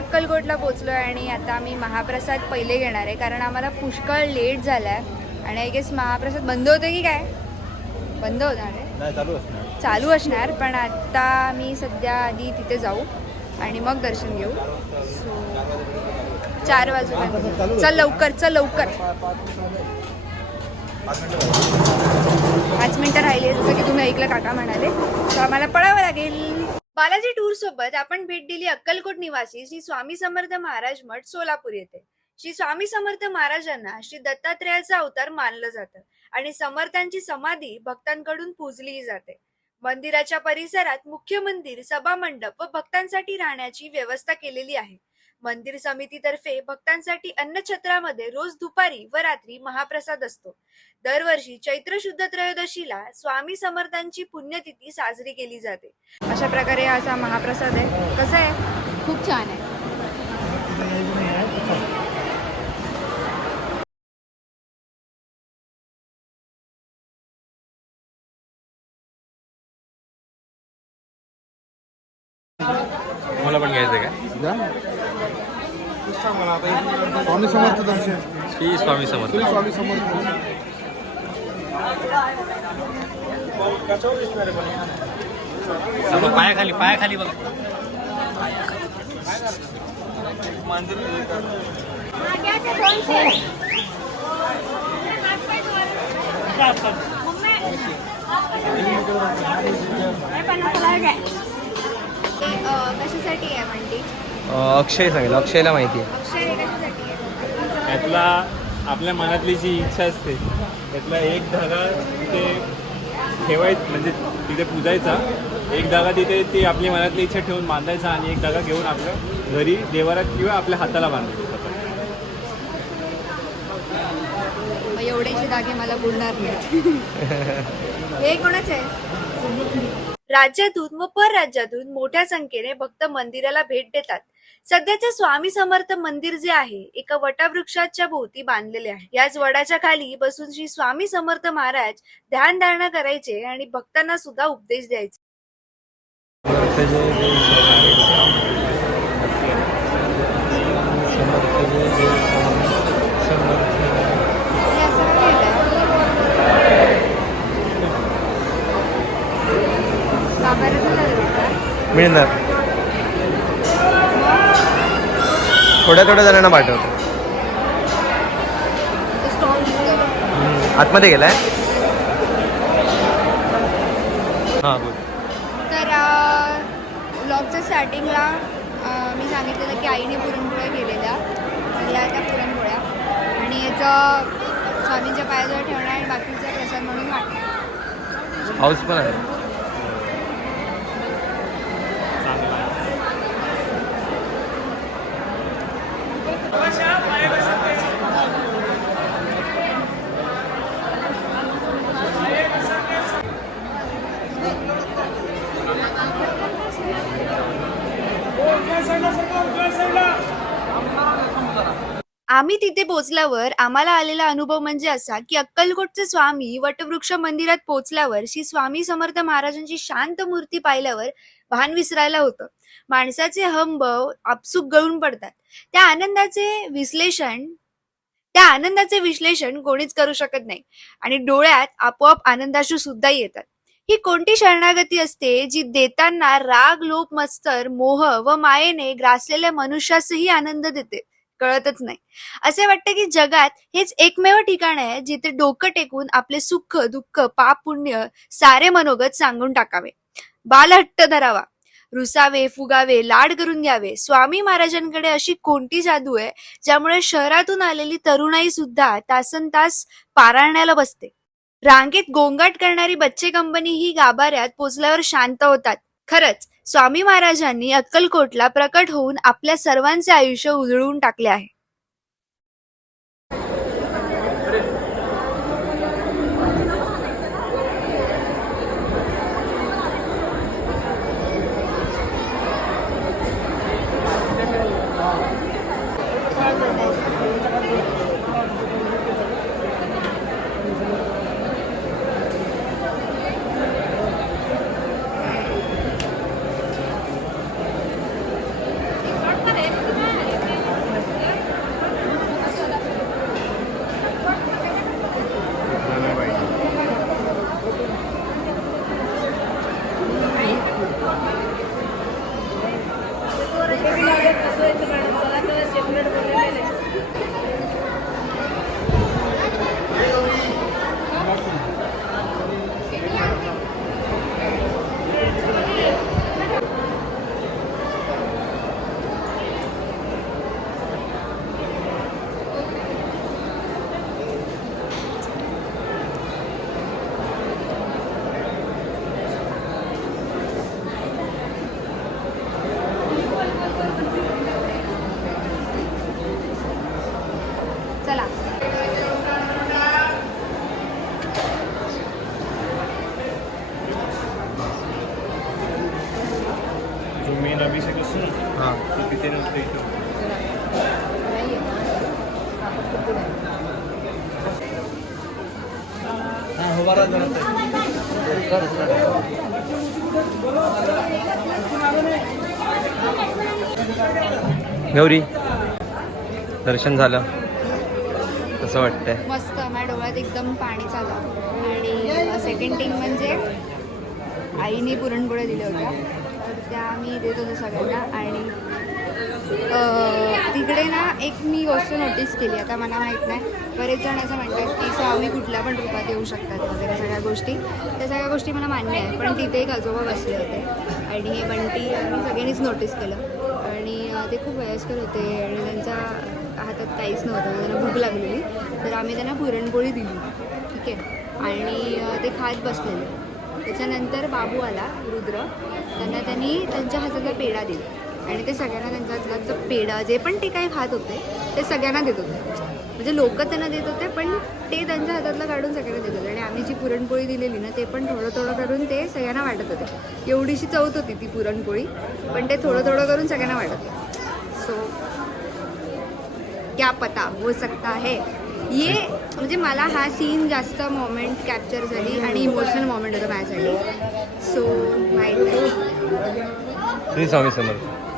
अक्कलकोटला पोचलो आहे आणि आता आम्ही महाप्रसाद पहिले घेणार आहे. कारण आम्हाला पुष्कळ लेट झाला आहे आणि आय गेस महाप्रसाद बंद होतं की काय? बंद होणार आहे. चालू असणार. पण आता मी सध्या आधी तिथे जाऊ आणि मग दर्शन घेऊ. सो चार वाजूपर्यंत चल लवकर चल लवकर. पाच मिनिटं झाली. पाच मिनिटं राहिली जसं की तुम्ही ऐकलं काका म्हणाले. तर आम्हाला पळावं लागेल. बालाजी टूर सोबत आपण भेट दिली अक्कलकोट निवासी श्री स्वामी समर्थ महाराज मठ सोलापूर येथे. श्री स्वामी समर्थ महाराजांना श्री दत्तात्रेयाचा अवतार मानलं जातं आणि समर्थांची समाधी भक्तांकडून पूजलीही जाते. मंदिराच्या परिसरात मुख्य मंदिर सभा मंडप व भक्तांसाठी राहण्याची व्यवस्था केलेली आहे. मंदिर समितीतर्फे भक्तांसाठी अन्नछत्रामध्ये रोज दुपारी व रात्री महाप्रसाद असतो. दरवर्षी चैत्र शुद्ध त्रयोदशीला स्वामी समर्थांची पुण्यतिथी साजरी केली जाते. अशा प्रकारे हा असा महाप्रसाद आहे. कसा आहे? खूप छान आहे. मला पण घ्यायचं का? स्वामी समर्थ दर्शन. श्री स्वामी समर्थ. श्री स्वामी समर्थ. बघ, पायाखाली पायाखाली बघ. कशासाठी आहे म्हणते अक्षय सांगेल अक्षयला माहिती आहे. त्यातला आपल्या मनातली जी इच्छा असते त्यातला एक धागा तिथे ठेवाय म्हणजे तिथे पूजायचा. एक धागा तिथे ती आपली मनातली इच्छा ठेवून बांधायचा आणि एक धागा घेऊन आपल्या घरी देवारात किंवा आपल्या हाताला बांधायचा. मग दागे मला बोलणार नाही हे कोणाच आहे राज्यातून व परराज्यातून मोठ्या संख्येने भक्त मंदिराला भेट देतात. सध्याचे स्वामी समर्थ मंदिर जे आहे एका वटावृक्षाच्या भोवती बांधलेले आहे. याच वडाच्या खाली बसून श्री स्वामी समर्थ महाराज ध्यान धारणा करायचे आणि भक्तांना सुद्धा उपदेश द्यायचे. मिळणार. थोड्या थोड्या जणांना पाठवतो. आतमध्ये गेलाय? हां बोल. तर ब्लॉगच्या स्टार्टिंगला मी सांगितलेलं की आईने पुरणपोळ्या केलेल्या. तर या त्या पुरणपोळ्या. आणि याचं स्वामींच्या पायाजवळ ठेवणार आणि बाकीचा प्रसाद म्हणून वाटणार. हाऊस पण आहे. आम्ही तिथे पोहोचल्यावर आम्हाला आलेला अनुभव म्हणजे असा की अक्कलकोटचे स्वामी वटवृक्ष मंदिरात पोहोचल्यावर श्री स्वामी समर्थ महाराजांची शांत मूर्ती पाहिल्यावर भान विसरायला होतं. माणसाचे हंबव आपसूक गळून पडतात. त्या आनंदाचे विश्लेषण त्या आनंदाचे विश्लेषण कोणीच करू शकत नाही. आणि डोळ्यात आपोआप आनंदाशू सुद्धा येतात. ही कोणती शरणागती असते? जी देताना राग लोप मत्सर मोह व मायेने ग्रासलेल्या मनुष्यासही आनंद देते. कळतच नाही. असे वाटते की जगात हेच एकमेव ठिकाण आहे जिथे डोकं टेकून आपले सुख दुःख पाप पुण्य सारे मनोगत सांगून टाकावे. बालहट्ट धरावा. रुसावे फुगावे लाड करून घ्यावे. स्वामी महाराजांकडे अशी कोणती जादू आहे ज्यामुळे शहरातून आलेली तरुणाई सुद्धा तासन तास पारायणाला बसते? रांगेत गोंगाट करणारी बच्चे कंपनी ही गाभाऱ्यात पोचल्यावर शांत होतात. खरंच स्वामी महाराजांनी अक्कलकोटला प्रकट होऊन आपल्या सर्वांचे आयुष्य उजळून टाकले आहे. गौरी दर्शन झालं. कसं वाटतंय? मस्त माझ्या डोळ्यात एकदम पाणी चाललं. आणि सेकंड थिंग म्हणजे आईने पुरणपोळ्या दिल्या होत्या. तर त्या मी देत होतो सगळ्यांना आणि तिकडे ना एक मी गोष्ट नोटीस केली आता मला माहीत नाही. बरेच जण असं म्हणतात की स्वामी कुठल्या पण रूपात येऊ शकतात वगैरे सगळ्या गोष्टी. त्या सगळ्या गोष्टी मला मान्य आहे पण तिथे एक आजोबा बसले होते. आणि हे बंटी आम्ही सगळ्यांनीच नोटीस केलं. आणि ते खूप वयस्कर होते आणि त्यांच्या हातात काहीच नव्हतं म्हणजे त्यांना भूक लागलेली. तर आम्ही त्यांना पुरणपोळी दिली ठीक आहे. आणि ते खात बसलेले. त्याच्यानंतर बाबू आला रुद्र. त्यांना त्यांनी त्यांच्या हातातला पेढा दिला. आणि ते सगळ्यांना त्यांच्या हातला तो पेढा जे पण ते काही खात होते ते सगळ्यांना देत होते. म्हणजे लोक त्यांना देत होते पण ते त्यांच्या हातातलं काढून सगळ्यांना देत होते. आणि आम्ही जी पुरणपोळी दिलेली ना ते पण थोडं थोडं करून ते सगळ्यांना वाटत होते. एवढीशी चवत होती ती पुरणपोळी पण ते थोडं थोडं करून सगळ्यांना वाटत होते. सो क्या पता हो सकता है. ये म्हणजे मला हा सीन जास्त मोमेंट कॅप्चर झाली आणि इमोशनल मोमेंट होतं माझ्यासाठी. सो माहीत श्री स्वामी समर्थ.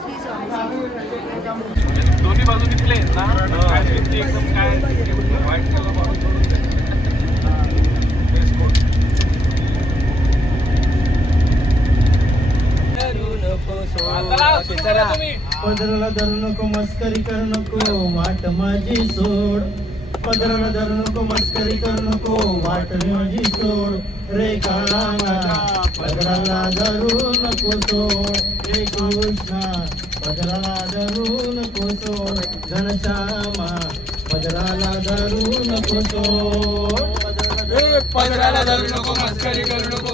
दोन्ही बाजू निघले ना? ते एकदम काय पदराला धरू नको मस्करी करू नको वाट माझी सोड. पदराला धरू नको मस्करी करू नको वाट माझी सोड. रे काळा पदराला धरू नको सोड. रे कृष्णा. पदराला धरून कोसो घनश्यामा पदराला धरून कोसो पदराला धरू नको मस्करी करू नको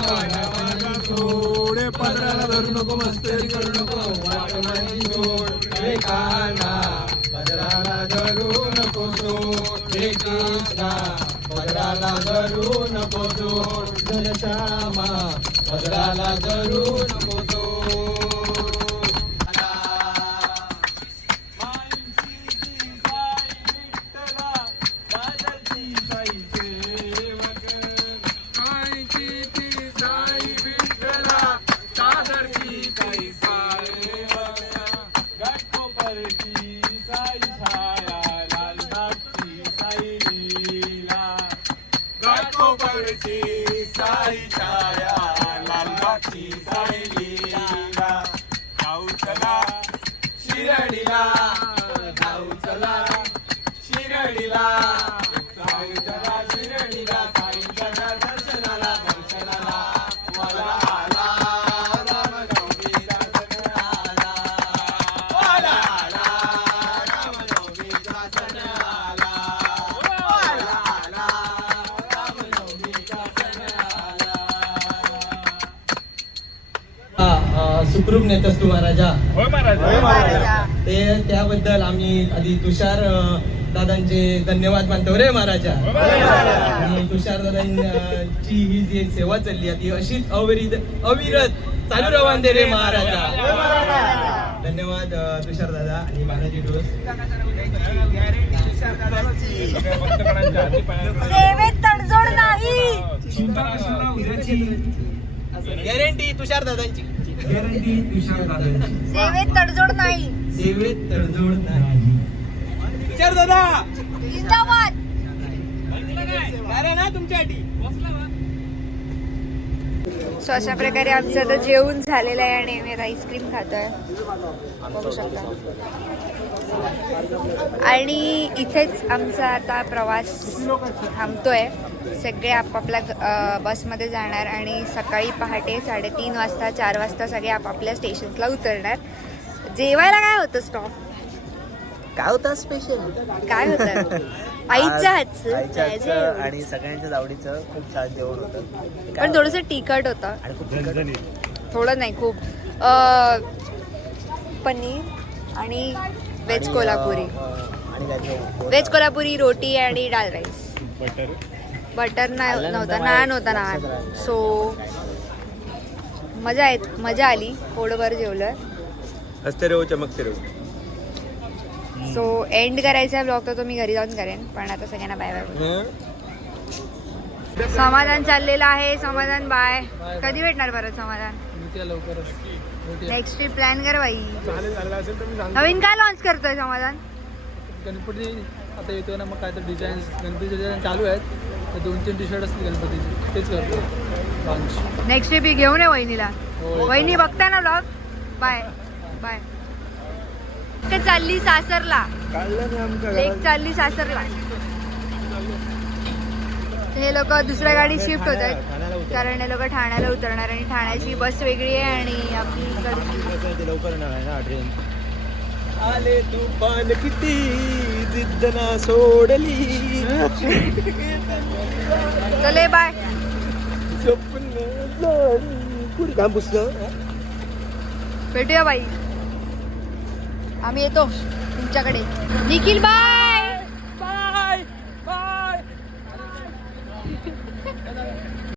सोड. पदराला धरू नको मस्करी करू नको वाट सोड. रे काना पदराला धरू नको सोड हे कृष्णा पदराला धरू नको सोड घनश्यामा पदराला धरू नको सोड सुखरूप नेतस तू महाराजा. होय महाराज. ते त्याबद्दल आम्ही आधी तुषार दादांचे धन्यवाद मानतो रे महाराजा. आणि तुषार दादांची ही जी सेवा चालली आहे ती अशीच अविरत अविरत चालू रवान दे रे महाराजा. धन्यवाद अ, तुषार दादा आणि महाराजी डोस. गॅरंटी तुषार दादांची. गॅरंटी तुषार दादांची. सेवेत तडजोड नाही. सेवेत तडजोड नाही. तुषार दादा. ना तुमच्यासाठी. सो अशा प्रकारे आमचं आता जेवण झालेलं आहे आणि आम्ही आता आईस्क्रीम खातोय. बघू शकता. आणि इथेच आमचा आता प्रवास थांबतोय. सगळे आपापल्या बसमध्ये जाणार आणि सकाळी पहाटे साडेतीन वाजता चार वाजता सगळे आपापल्या स्टेशन्सला उतरणार. जेवायला काय होतं स्टॉप काय होतं स्पेशल काय होतं? आईच्या हातचं. आईच्या हातचं आणि सगळ्यांच्याच आवडीचं खूप छान जेवण होतं. पण थोडंसं तिखट होतं. आणि खूप तिखट. थोडं नाही खूप. अ, पनीर आणि व्हेज आणि, कोल्हापुरी. अं, आणि काय ते व्हेज कोल्हापुरी रोटी आणि डाळ राईस. बटर. बटर नाही आल्यानंतर नव्हता. नान होता नान. लक्षात राहिलं. सो मजा येत मजा आली. पोटभर जेवलं. हसते रहो चमकते रहो. सो एंड करायचा ब्लॉग तर तो मी घरी जाऊन करेन. पण आता सगळ्यांना बाय बाय समाधान चाललेलं आहे. समाधान बाय कधी भेटणार परत समाधान? नेक्स्ट ट्रिप प्लॅन कर बाई. नवीन काय लॉन्च करतोय समाधान? गणपती आता येतोय ना मग काय तर डिझाईन गणपतीचे डिझाईन चालू आहेत. तर दोन तीन टी शर्ट असतील गणपतीचे. तेच करतो लॉन्च नेक्स्ट ट्रिप घेऊन ये वहिनीला. वहिनी बघताय ना ब्लॉग बाय बाय चालली सासरला. लेक चालली सासरला. हे लोक दुसऱ्या गाडी शिफ्ट होत आहेत. कारण हे लोक ठाण्याला उतरणार आणि ठाण्याची बस वेगळी आहे आणि आपली लवकर ट्रेन? आले तुफान किती? जिद्द ना सोडली. चले बाय. कुठे? काम पुसलं भेटूया बाई. आम्ही येतो तुमच्याकडे. निखिल बाय